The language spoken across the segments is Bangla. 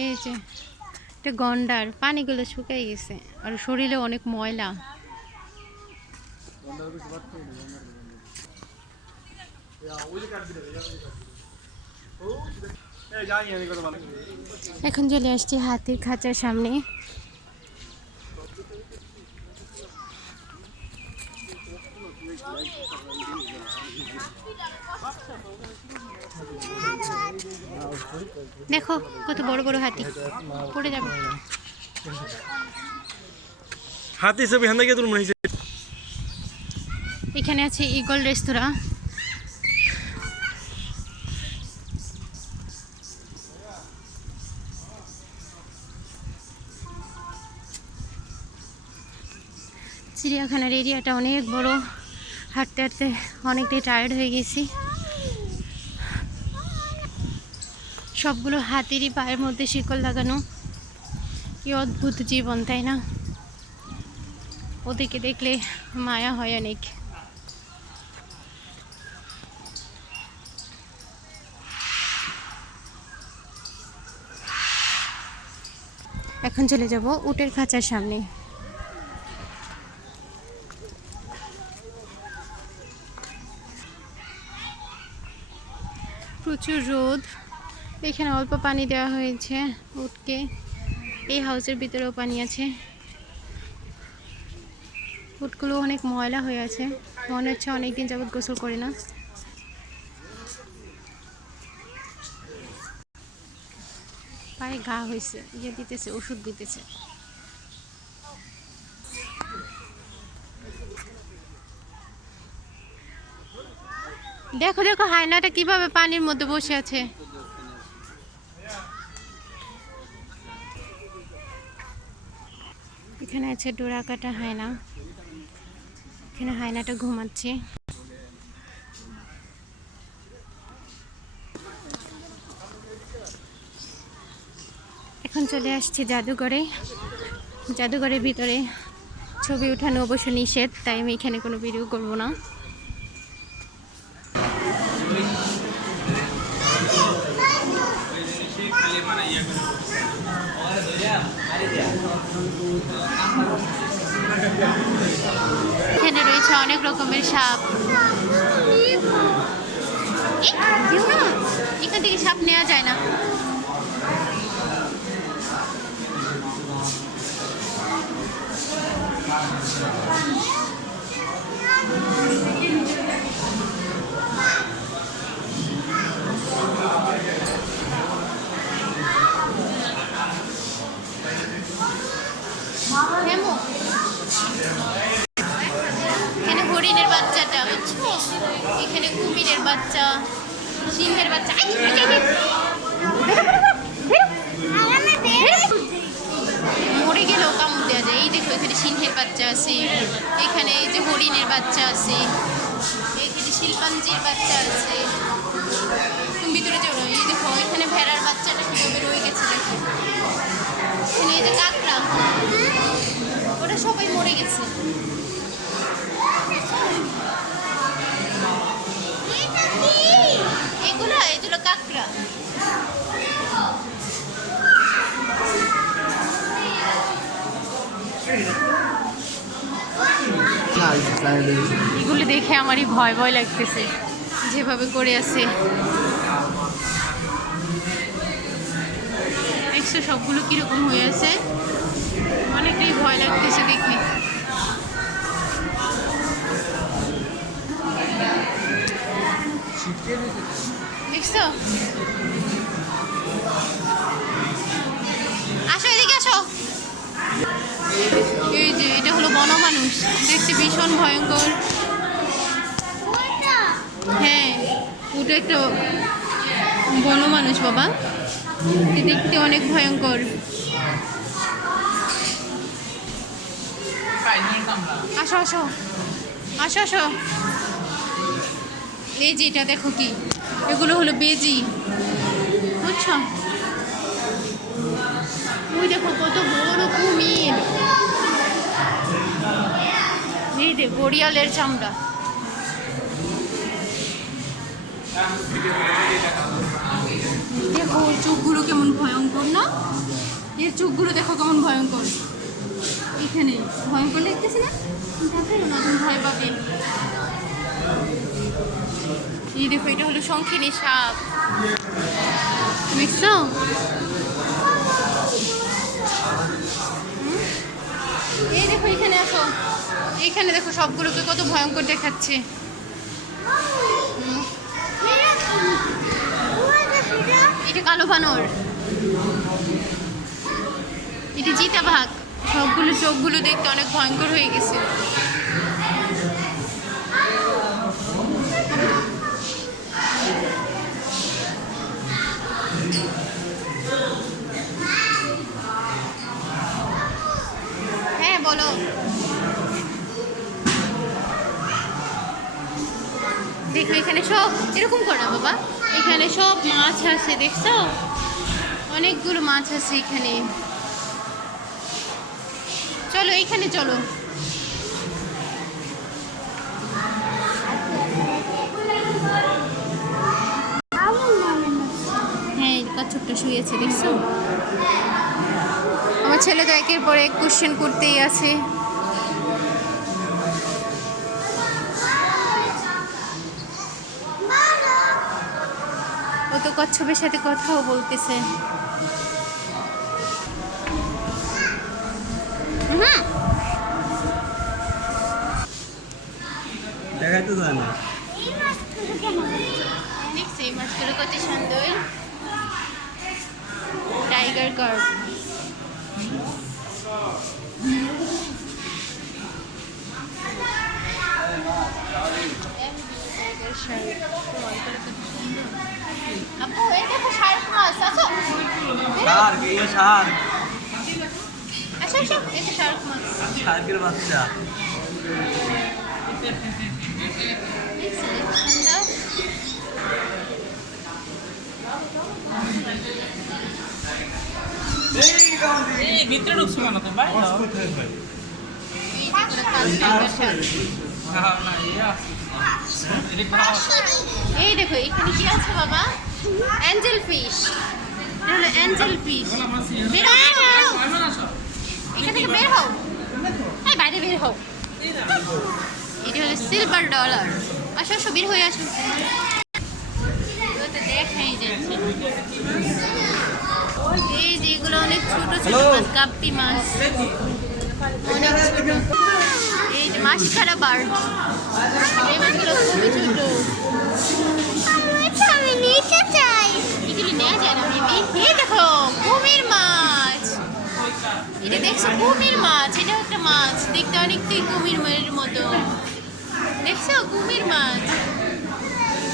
এই যে এটা গন্ডার, পানিগুলো শুকিয়ে গেছে আর শরীরে অনেক ময়লা। এখন চলে আসছি হাতির খাঁচার সামনে। দেখো কত বড় বড় হাতি, পড়ে যাবে। হাতি সব এখান থেকে তুলমু নিছে। এখানে আছে ইগল রেস্তোরাঁ। চিড়িয়াখানার এরিয়াটা অনেক বড়, হাঁটতে হাঁটতে অনেকটাই টায়ার্ড হয়ে গেছি। সবগুলো হাতিরই পায়ের মধ্যে শিকল লাগানো। কি অদ্ভুত জীবন, তাই না? ওদেরকে দেখলে মায়া হয় অনেক। এখন চলে যাব উটের খাঁচার সামনে। প্রচুর রোদ, এখানে অল্প পানি দেওয়া হয়েছে উটকে। এই হাউসের ভিতরেও পানি আছে। উটগুলো অনেক ময়লা হয়ে আছে, মনে হচ্ছে অনেকদিন যাবত গোসল করে না। পায়ে ঘা হয়েছে, দিতেছে, ওষুধ দিতেছে। দেখো দেখো হায়নাটা কিভাবে পানির মধ্যে বসে আছে। এখানে আছে ডোরা কাটা হায়না। এখানে হায়নাটা ঘুমাচ্ছে। এখন চলে আসছি জাদুঘরে। জাদুঘরের ভিতরে ছবি ওঠানো অবশ্য নিষেধ, তাই আমি এখানে কোনো ভিডিও করব না। এখানে রয়েছে অনেক রকমের সাপ। এখান থেকে সাপ নেওয়া যায় না। এখানে হরিণের বাচ্চাটা, বুঝছো? এখানে কুমিরের বাচ্চা, সিংহের বাচ্চা। মরে গেলেও কামড় দেওয়া যায়। এই দেখো এখানে সিংহের বাচ্চা আছে, এখানে এই যে হরিণের বাচ্চা আছে, এখানে শিল্পাঞ্জির বাচ্চা আছে। তুমি ভিতরে যাও না। এই দেখো এখানে ভেড়ার বাচ্চাটা কিভাবে রয়ে গেছে, দেখো। এখানে এই যে কাঁকড়া, ওটা সবাই মরে গেছে। এগুলো কাঁকড়া। এগুলো দেখে আমারই ভয় ভয় লাগতেছে, যেভাবে করে আছে। দেখছো সবগুলো কিরকম হয়ে আছে, অনেকটাই ভয় লাগতেছে দেখে। দেখছো? আসো এদিকে আসো। এই যে এটা হলো বনমানুষ, দেখতে ভীষণ ভয়ঙ্কর। হ্যাঁ, ওটা একটা বনমানুষ বাবা, দেখতে অনেক ভয়ঙ্কর। আসো আসো আসো আসো। এই যে এটা দেখো কি, এগুলো হলো বেজি, বুঝছো? ওই দেখো কত বড় কুমির। এই যে বড়িয়ালের চামড়া। দেখো চোখগুলো কেমন ভয়ঙ্কর। ভয়ঙ্কর না? এর চোখগুলো দেখো কেমন ভয়ঙ্কর। এখানে ভয়ঙ্কর লাগতেছে না? তারপরে না তুমি ভয় পাবে। এই দেখো এটা হলো শঙ্খিনী সাপ, দেখছো? এই দেখো এখানে আসো, এইখানে দেখো সবগুলোকে কত ভয়ঙ্কর দেখাচ্ছে। এটা কালো বানর, এটা চিতাবাঘ। সবগুলো চোখগুলো দেখতে অনেক ভয়ঙ্কর হয়ে গেছে। হ্যাঁ বলো। দেখো এখানে সব এরকম করো না বাবা, এখানে সব মাছ আছে দেখছো, অনেকগুলো মাছ আছে এখানে। চলো এইখানে চলো। হ্যাঁ কচ্ছপটা শুয়েছে দেখছো। আমার ছেলে তো একের পর এক কোশ্চেন করতেই আছে। ও তো কচ্ছপের সাথে কথাও বলতেছে। দেখাইতে যায় না। দেখছি এই মাছগুলো কত সুন্দর। Tiger carp. আপু এই দেখো শার্ক মাছ, আসো। শার্ক, এই শার্ক। আসো আসো, এই তো শার্ক মাছ। শার্কের বাচ্চা। দেখছো কত সুন্দর। এই ভিতরে ঢুকছো কেন তুমি ভাই? এই দেখো কালচার বাসা। না ইয়া এটা খাও। এই দেখো এখানে কি আছে বাবা? Angel fish. এটা হলো অ্যাঞ্জেল ফিশ। বের হও, বের হও। এখান থেকে বের হও। এই বাইরে বের হও। এটা হলো সিলভার ডলার। আসো আসো বের হয়ে আসো। ও তো দেখাই যাচ্ছে। এই যেগুলো অনেক ছোট ছোট মাছ, গাপ্পি মাছ, অনেক ছোট। এই যে মাছখারা বার, এই মাছগুলো খুবই ছোট। আমি নিতে চাই। এগুলি নেওয়া যায় না বেবি। এই দেখো কুমির মাছ। এটা দেখছো কুমির মাছ, এটা একটা মাছ দেখতে অনেকটাই কুমির মাছের মতো। দেখছো কুমির মাছ।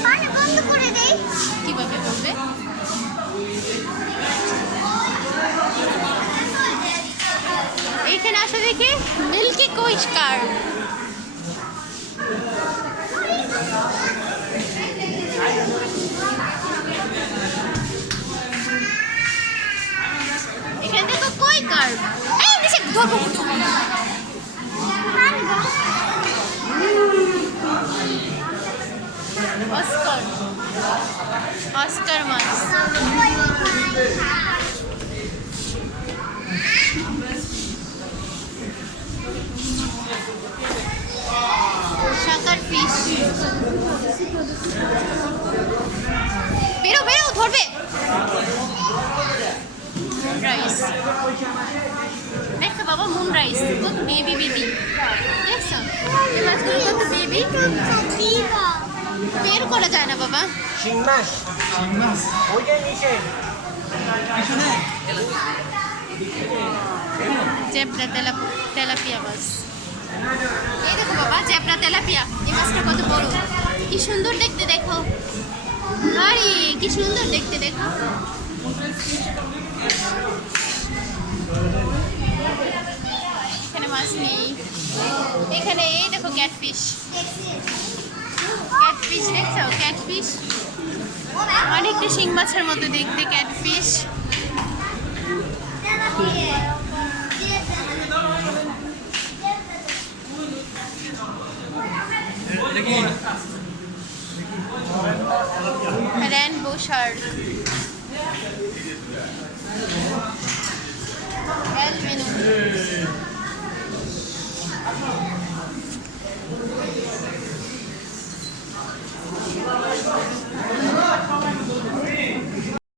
পানি বন্ধ করে দেই। কিভাবে বলবে? এখানে আসো দেখি মিল্কি কোইশ কার্প। এখানে দেখো কই কার্প। এই নিচে ধরবো কিন্তু। অস্কার, অস্কার মাছ। শাকার ফিশ। বেরো বেরো ধরবে। মুন রাইস দেখছো বাবা, মুন রাইস কত বেবি বেবি দেখছো। এই মাছগুলো কত বেবি, বের করা যায় না বাবা। শিং মাছ, ওইটাই নিচে। জেব্রা তেলাপিয়া মাছ। এই দেখো বাবা জেব্রা তেলাপিয়া। এই মাছটা কত বড়, কি সুন্দর দেখতে দেখো। আরে কি সুন্দর দেখতে দেখো। এখানে মাছ নেই। এখানে এই দেখো ক্যাটফিশ। ক্যাটফিশ দেখছো, ক্যাটফিশ অনেকটা শিং মাছের মতো দেখতে ক্যাটফিশ। Rainbow Shark. আছে